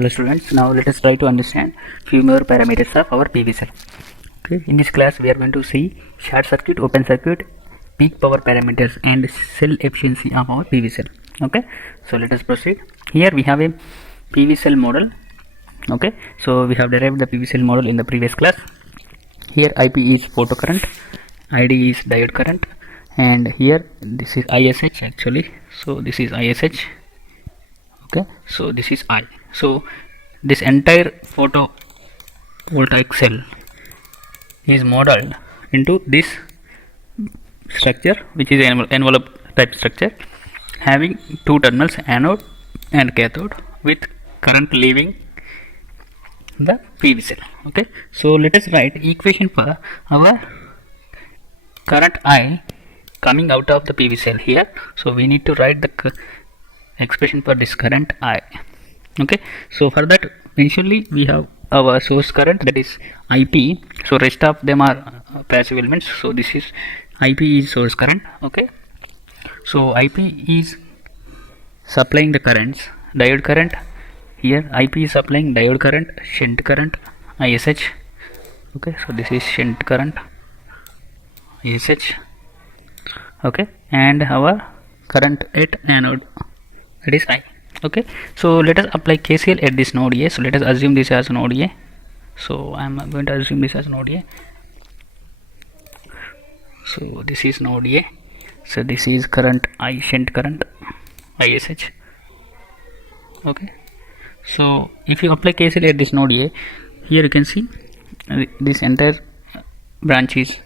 Hello students, now let us try to understand few more parameters of our PV cell. Okay, in this class we are going to see short circuit, open circuit, peak power parameters and cell efficiency of our PV cell. Okay, so let us proceed. Here we have a PV cell model. Okay, so we have derived the PV cell model in the previous class. Here IP is photocurrent, ID is diode current, and here this is ISH actually. So this is ISH. Okay, so this is I. So this entire photovoltaic cell is modeled into this structure, which is an envelope type structure having two terminals, anode and cathode, with current leaving the PV cell. Okay, so let us write equation for our current I coming out of the PV cell here. So we need to write the expression for this current I. Okay, so for that initially we have our source current, that is IP. So rest of them are passive elements. So this is IP is source current. Okay, so IP is supplying the currents, diode current. Here IP is supplying diode current, shunt current, ISH. Okay, so this is shunt current, ISH. Okay, and our current at anode, that is I. Okay, so let us apply KCL at this node A. So let us assume this as node A. So I am going to assume this as node A. So this is node A. So this is current I, shunt current, ISH. Okay, so if you apply KCL at this node A, here you can see this entire branch is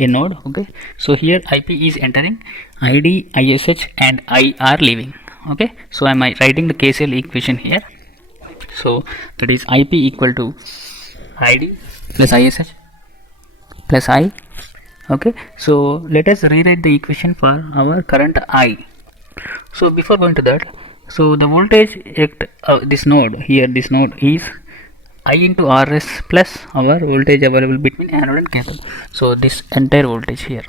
a node. Okay, so here IP is entering, ID, ISH and I are leaving. Okay, so I am writing the KCL equation here. So that is IP equal to ID plus ISH plus I. Okay, so let us rewrite the equation for our current I. So before going to that, so the voltage at this node here, this node is I into RS plus our voltage available between anode and cathode. So this entire voltage here.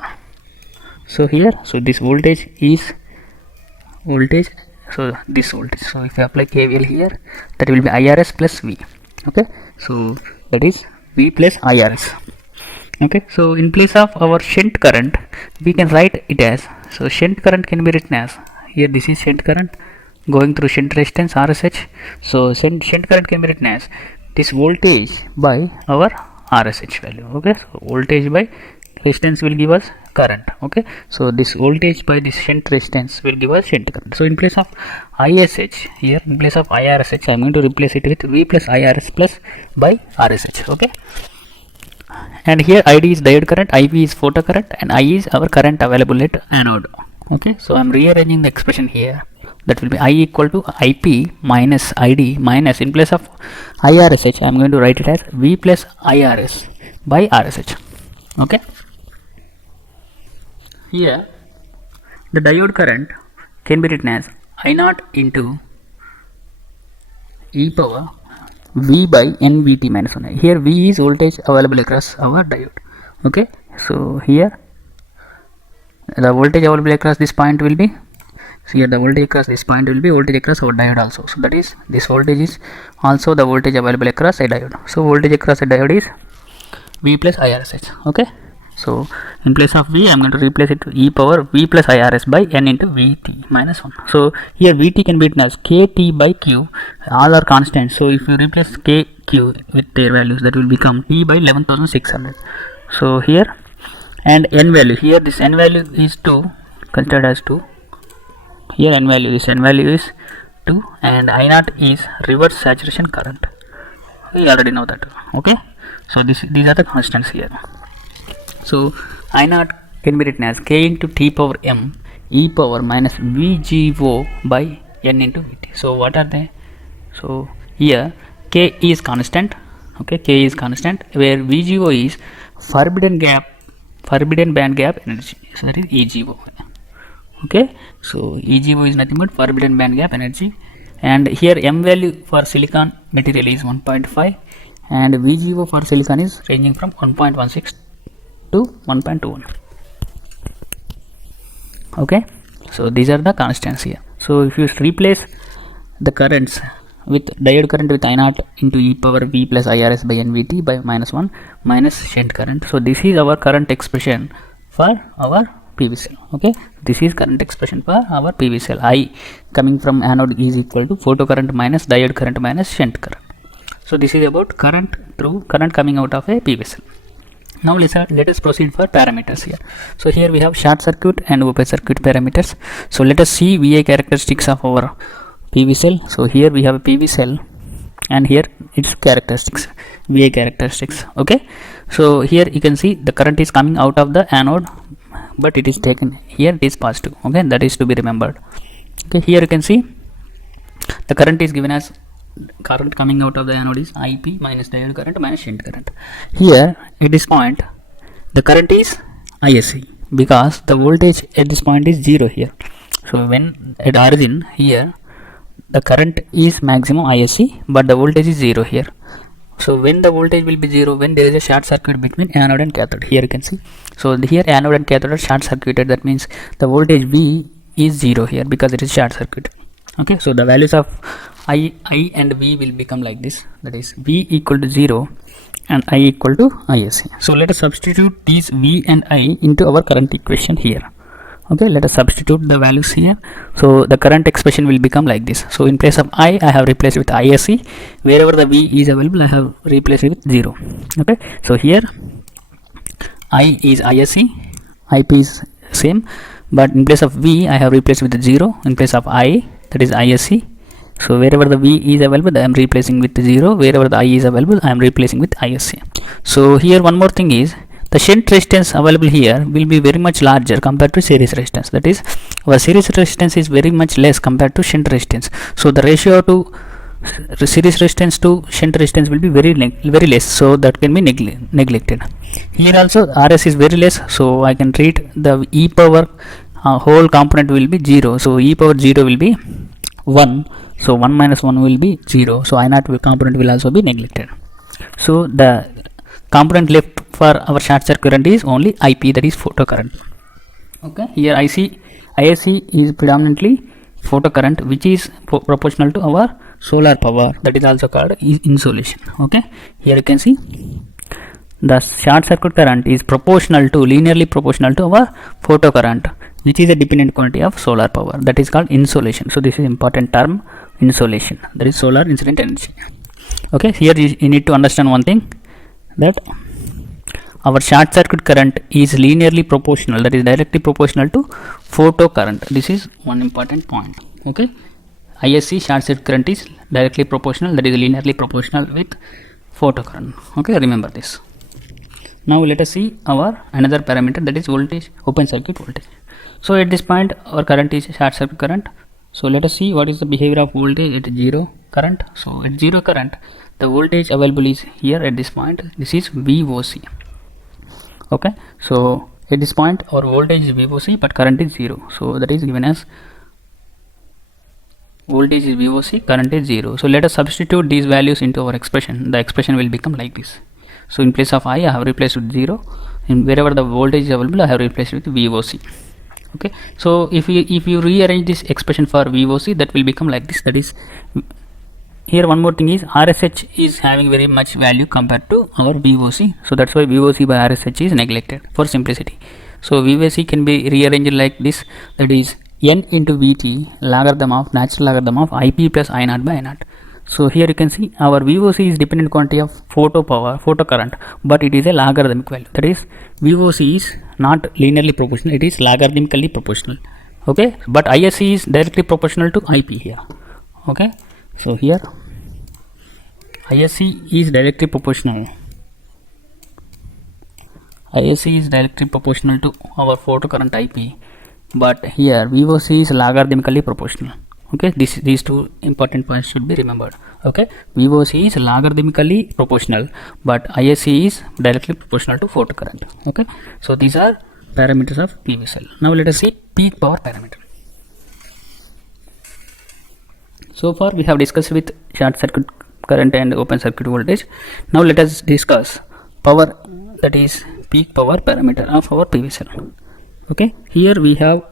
So here, so this voltage is voltage. So this voltage. So if I apply KVL here, that will be IRS plus V. Okay, so that is V plus IRS. Okay, so in place of our shunt current, we can write it as, so shunt current can be written as, here this is shunt current going through shunt resistance RSH. So shunt current can be written as this voltage by our RSH value. Okay, so voltage by resistance will give us current. Okay, so this voltage by this shunt resistance will give us shunt current. So in place of ISH here, in place of IRSH, I am going to replace it with V plus IRS plus by RSH. Okay, and here ID is diode current, IV is photocurrent, and I is our current available at anode. Okay, so I am rearranging the expression here. That will be I equal to IP minus ID minus, in place of IRSH I am going to write it as V plus IRS by RSH. Okay, here the diode current can be written as I0 into e power V by NVT minus 1. Here V is voltage available across our diode. Okay, so here the voltage available across this point will be, so here the voltage across this point will be voltage across our diode also. So that is, this voltage is also the voltage available across a diode. So voltage across a diode is V plus IRSH. Okay, so in place of V I am going to replace it to e power V plus IRS by N into VT minus 1. So here VT can be written as KT by Q. All are constants. So if you replace KQ with their values, that will become T by 11,600. So here, and N value, here this N value is 2, considered as 2. Here N value, this N value is 2, and I0 is reverse saturation current. We already know that. Okay, so these are the constants here. So I0 can be written as K into T power M e power minus VGO by N into VT. So what are they? So here K is constant. Okay, K is constant, where VGO is forbidden band gap energy. So that is EGO. Okay, so EGO is nothing but forbidden band gap energy, and here M value for silicon material is 1.5, and VGO for silicon is ranging from 1.16 to 1.21. Okay, so these are the constants here. So if you replace the currents with diode current with I0 into e power v plus irs by nvt by minus 1 minus shunt current. So this is our current expression for our PV cell. Okay, this is current expression for our PV cell. I coming from anode is equal to photocurrent minus diode current minus shunt current. So this is about current through current coming out of a PV cell. Now let us proceed for parameters here. So here we have short circuit and open circuit parameters. So let us see VA characteristics of our PV cell. So here we have a PV cell and here its characteristics, VA characteristics. Okay, so here you can see the current is coming out of the anode, but it is taken here, it is positive. Okay, that is to be remembered. Okay, here you can see the current is given as current coming out of the anode is IP minus diode current minus shunt current. Here at this point the current is ISC because the voltage at this point is 0 here. So when at origin here the current is maximum ISC but the voltage is 0 here. So when the voltage will be 0, when there is a short circuit between anode and cathode. Here you can see. So here anode and cathode are short circuited. That means the voltage V is 0 here because it is short circuit. Okay, so the values of I and V will become like this. That is V equal to 0 and I equal to ISC. So let us substitute these V and I into our current equation here. Okay, let us substitute the values here. So the current expression will become like this. So in place of I have replaced with ISC. Wherever the V is available, I have replaced it with 0. Okay, so here I is ISC, IP is same, but in place of V I have replaced with 0. In place of I, that is ISC. So wherever the V is available, I am replacing with 0. Wherever the I is available, I am replacing with ISC. So here one more thing is, the shunt resistance available here will be very much larger compared to series resistance. That is, our series resistance is very much less compared to shunt resistance. So the ratio to series resistance to shunt resistance will be very less. So that can be neglected. Here also RS is very less. So I can treat the e power whole component will be 0. So e power 0 will be 1. So 1 minus 1 will be 0. So I0 component will also be neglected. So the component left for our short circuit current is only IP, that is photocurrent. Okay, here ISC is predominantly photocurrent which is proportional to our solar power, that is also called insolation. Okay, here you can see the short circuit current is linearly proportional to our photocurrent, which is a dependent quantity of solar power, that is called insolation. So this is important term, insolation, that is solar incident energy. Okay, here you need to understand one thing, that our short circuit current is linearly proportional, that is directly proportional to photocurrent. This is one important point. Okay, ISC short circuit current is directly proportional, that is linearly proportional with photocurrent. Okay, remember this. Now let us see our another parameter, that is voltage, open circuit voltage. So at this point our current is short circuit current. So let us see what is the behavior of voltage at 0 current. So at 0 current the voltage available is here at this point, this is VOC. Okay, so at this point our voltage is VOC but current is 0. So that is given as voltage is VOC, current is 0. So let us substitute these values into our expression. The expression will become like this. So in place of I have replaced with 0, and wherever the voltage is available I have replaced with VOC. Okay, so if you rearrange this expression for VOC, that will become like this. That is, here one more thing is RSH is having very much value compared to our VOC. So that's why VOC by RSH is neglected for simplicity. So VOC can be rearranged like this, that is N into VT logarithm of natural logarithm of IP plus I0 by I0. So here you can see our VOC is dependent quantity of photocurrent, but it is a logarithmic value. That is, VOC is not linearly proportional, it is logarithmically proportional. Okay, but ISC is directly proportional to IP here. Okay, so here ISC is directly proportional. ISC is directly proportional to our photocurrent IP, but here VOC is logarithmically proportional. Okay, these two important points should be remembered. Okay, VOC is logarithmically proportional but ISC is directly proportional to photocurrent. Okay, so these are parameters of PV cell. Now let us see peak power parameter. So far we have discussed with short circuit current and open circuit voltage. Now let us discuss power, that is peak power parameter of our PV cell. Okay, here we have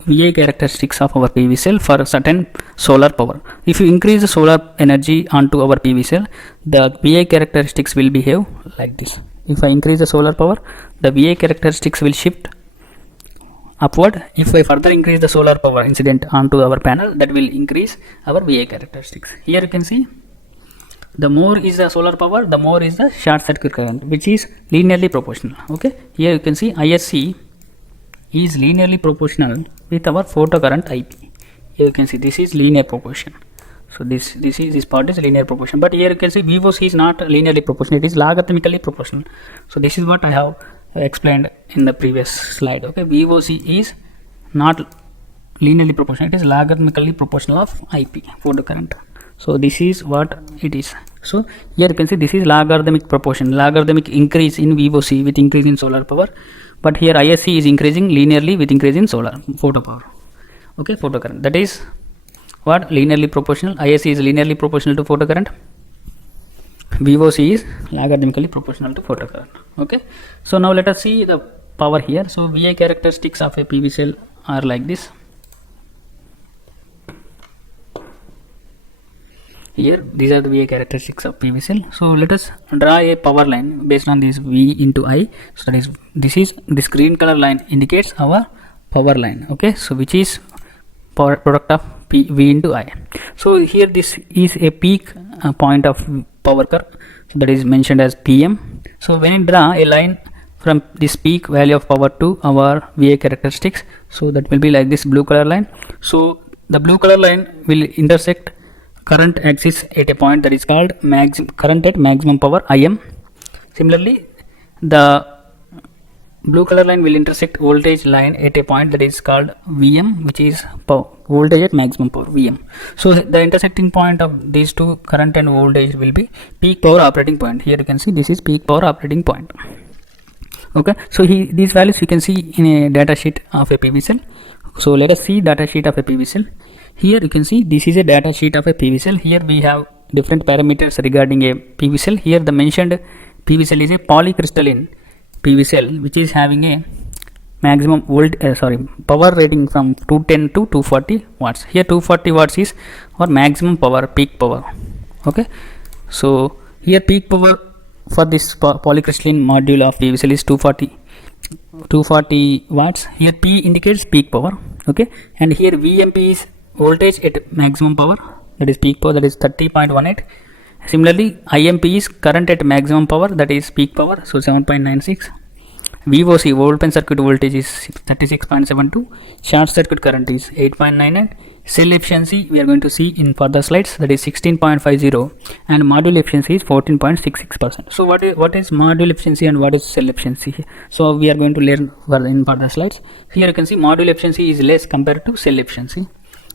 VA characteristics of our PV cell for certain solar power. If you increase the solar energy onto our PV cell, the VI characteristics will behave like this. If I increase the solar power, the VI characteristics will shift upward. If I further increase the solar power incident onto our panel, that will increase our VI characteristics. Here you can see, the more is the solar power, the more is the short circuit current, which is linearly proportional. Okay, here you can see ISC is linearly proportional with our photocurrent IP. Here you can see this is linear proportion. So this part is linear proportion, but here you can see VOC is not linearly proportional, it is logarithmically proportional. So this is what I have explained in the previous slide. Okay, VOC is not linearly proportional, it is logarithmically proportional of IP, photocurrent. So this is what it is. So here you can see this is logarithmic proportion, logarithmic increase in VOC with increase in solar power, but here ISC is increasing linearly with increase in solar photo power. Okay, photocurrent, that is what linearly proportional. ISC is linearly proportional to photocurrent, VOC is logarithmically proportional to photocurrent. Okay, so now let us see the power here. So VI characteristics of a PV cell are like this. Here these are the VI characteristics of PV cell. So let us draw a power line based on this V into I. So that is this green color line indicates our power line. Okay, so which is power product of V into I. So here this is a peak point of power curve, so that is mentioned as PM. So when you draw a line from this peak value of power to our VI characteristics, so that will be like this blue color line. So the blue color line will intersect current axis at a point that is called current at maximum power IM. Similarly, the blue color line will intersect voltage line at a point that is called VM, which is voltage at maximum power VM. So the intersecting point of these two, current and voltage, will be peak power operating point. Here you can see this is peak power operating point. Okay, so these values you can see in a data sheet of a PV cell. So let us see data sheet of a PV cell. Here you can see this is a data sheet of a PV cell. Here we have different parameters regarding a PV cell. Here the mentioned PV cell is a polycrystalline PV cell, which is having a maximum power rating from 210 to 240 watts. Here 240 watts is our maximum power, peak power. Okay, so here peak power for this polycrystalline module of PV cell is 240 watts. Here P indicates peak power. Okay, and here VMP is voltage at maximum power, that is peak power, that is 30.18. Similarly, IMP is current at maximum power, that is peak power, so 7.96. VOC, open circuit voltage, is 36.72. Short circuit current is 8.99. Cell efficiency we are going to see in further slides, that is 16.50, and module efficiency is 14.66%. So what is module efficiency and what is cell efficiency? So we are going to learn further in further slides. Here you can see module efficiency is less compared to cell efficiency.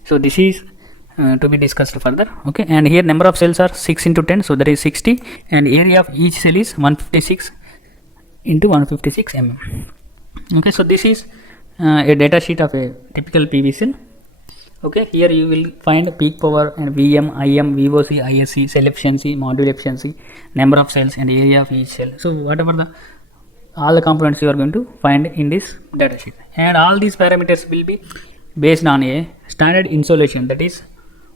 So this is to be discussed further. Okay, and here number of cells are 6 into 10, so that is 60, and area of each cell is 156 into 156 mm. Okay, so this is a data sheet of a typical PV cell. Okay, here you will find peak power and VM, IM, VOC, ISC, cell efficiency, module efficiency, number of cells, and area of each cell. So whatever all the components you are going to find in this data sheet, and all these parameters will be based on a standard insolation, that is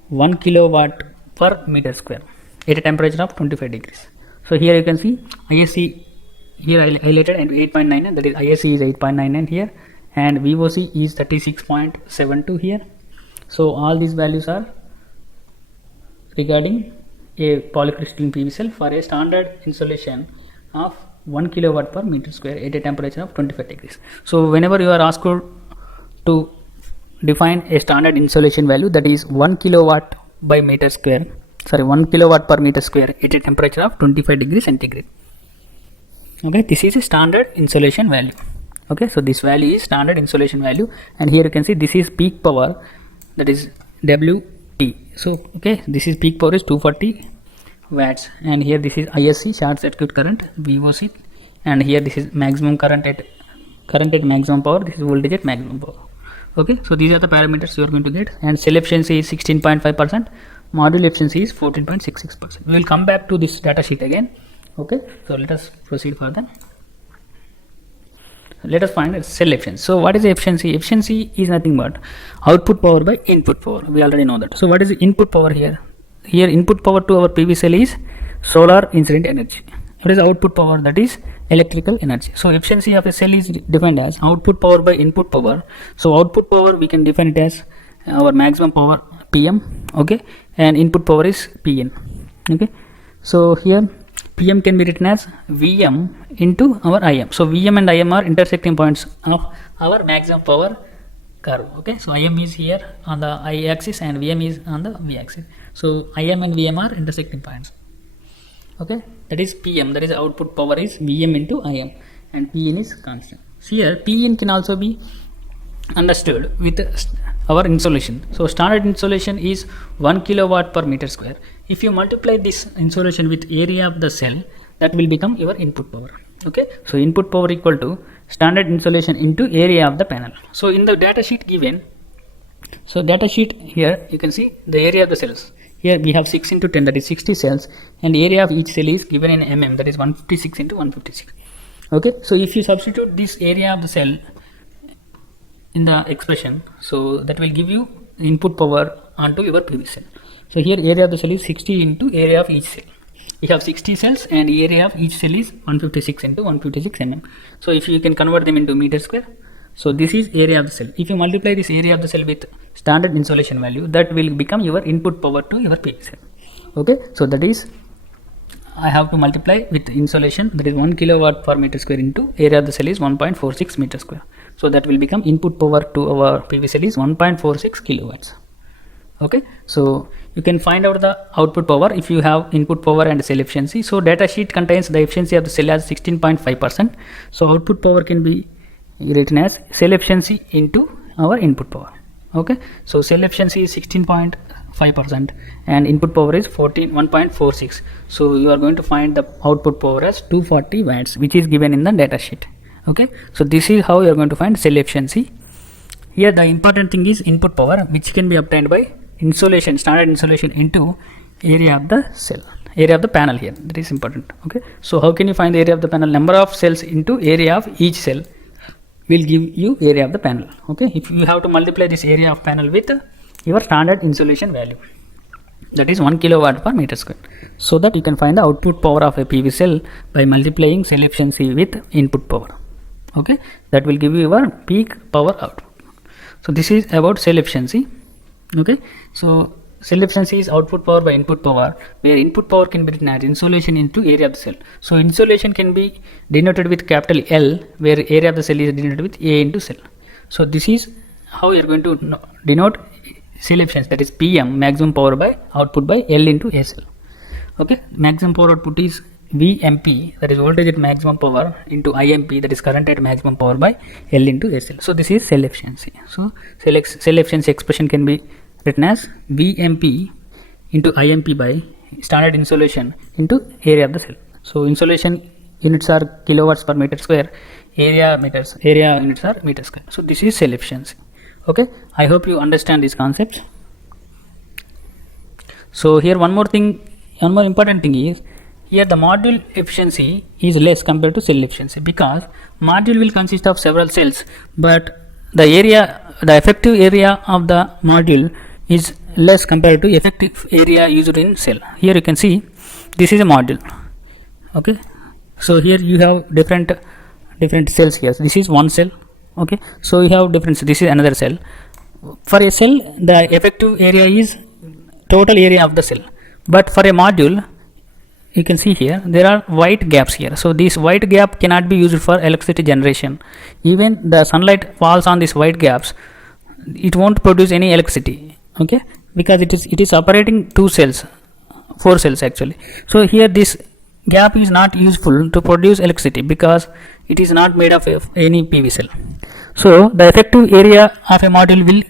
1 kilowatt per meter square at a temperature of 25 degrees. So here you can see ISC here highlighted and 8.99, that is ISC is 8.99 here, and VOC is 36.72 here. So all these values are regarding a polycrystalline PV cell for a standard insolation of 1 kilowatt per meter square at a temperature of 25 degrees. So whenever you are asked to define a standard insolation value, that is 1 kilowatt by meter square, 1 kilowatt per meter square at a temperature of 25 degrees centigrade. Okay, this is a standard insolation value. Okay, so this value is standard insolation value, and here you can see this is peak power, that is WT. So okay, this is peak power is 240 watts, and here this is ISC, short circuit current, VOC, and here this is maximum current at maximum power, this is voltage at maximum power. Okay, so these are the parameters you are going to get, and cell efficiency is 16.5%, module efficiency is 14.66%. We will come back to this data sheet again. Okay, so let us proceed further. let us find cell efficiency. So what is the efficiency? Efficiency is nothing but output power by input power. We already know that. So what is the input power here? Here input power to our PV cell is solar incident energy. What is the output power? That is electrical energy. So efficiency of a cell is defined as output power by input power. So output power we can define it as our maximum power PM, okay, and input power is PN, okay. So here PM can be written as Vm into our Im. So Vm and Im are intersecting points of our maximum power curve, okay. So Im is here on the I axis and Vm is on the V axis. So Im and Vm are intersecting points, okay. That is PM, that is output power is Vm into Im, and Pn is constant. So here Pn can also be understood with our insolation. So standard insolation is 1 kilowatt per meter square. If you multiply this insolation with area of the cell, that will become your input power, okay. So input power equal to standard insolation into area of the panel. So in the data sheet given, so data sheet here you can see the area of the cells. Here we have 6 into 10, that is 60 cells, and area of each cell is given in mm, that is 156 into 156, okay. So if you substitute this area of the cell in the expression, so that will give you input power onto your PV cell. So here area of the cell is 60 into area of each cell. We have 60 cells and area of each cell is 156 into 156 mm. So if you can convert them into meter square, so this is area of the cell. If you multiply this area of the cell with standard insolation value, that will become your input power to your PV cell, okay. So that is, I have to multiply with insolation, that is 1 kilowatt per meter square into area of the cell is 1.46 meter square. So that will become input power to our PV cell is 1.46 kilowatts, okay. So you can find out the output power if you have input power and cell efficiency. So data sheet contains the efficiency of the cell as 16.5%. So output power can be written as cell efficiency into our input power, okay. So cell efficiency is 16.5% and input power is 1.46. So you are going to find the output power as 240 watts, which is given in the data sheet, okay. So this is how you are going to find cell efficiency. Here the important thing is input power, which can be obtained by insolation, standard insolation into area of the cell, area of the panel here. That is important, okay. So how can you find the area of the panel? Number of cells into area of each cell will give you area of the panel, okay. If you have to multiply this area of panel with your standard insolation value, that is 1 kilowatt per meter square, so that you can find the output power of a PV cell by multiplying cell efficiency with input power, okay. That will give you your peak power output. So this is about cell efficiency, okay. So cell efficiency is output power by input power, where input power can be written as insolation into area of the cell. So insolation can be denoted with capital L, where area of the cell is denoted with A into cell. So this is how you are going to denote cell efficiency, that is PM, maximum power by output by L into A cell, okay. Maximum power output is VMP, that is voltage at maximum power, into IMP, that is current at maximum power by L into A cell. So this is cell efficiency. So cell efficiency expression can be written as VMP into IMP by standard insolation into area of the cell. So insolation units are kilowatts per meter square, area units are meter square. So this is cell efficiency, okay. I hope you understand these concepts. So here one more important thing is, here the module efficiency is less compared to cell efficiency, because module will consist of several cells, but the effective area of the module is less compared to effective area used in cell. Here you can see this is a module, okay. So here you have different cells here. This is one cell, okay. So you have different, this is another cell. For a cell, the effective area is total area of the cell, but for a module, you can see here there are white gaps here. So this white gap cannot be used for electricity generation. Even the sunlight falls on these white gaps, it won't produce any electricity, okay, because it is operating 4 cells actually. So here this gap is not useful to produce electricity, because it is not made of any PV cell. So the effective area of a module will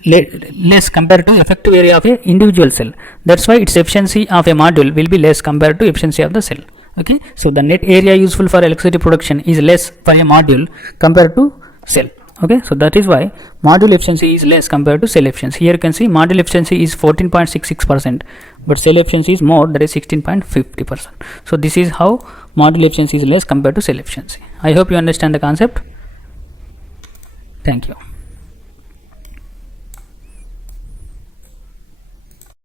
less compared to effective area of a individual cell. That's why its efficiency of a module will be less compared to efficiency of the cell, okay. So the net area useful for electricity production is less for a module compared to cell, okay. So that is why module efficiency is less compared to cell efficiency. Here you can see module efficiency is 14.66%, but cell efficiency is more, that is 16.50%. So this is how module efficiency is less compared to cell efficiency. I hope you understand the concept. Thank you.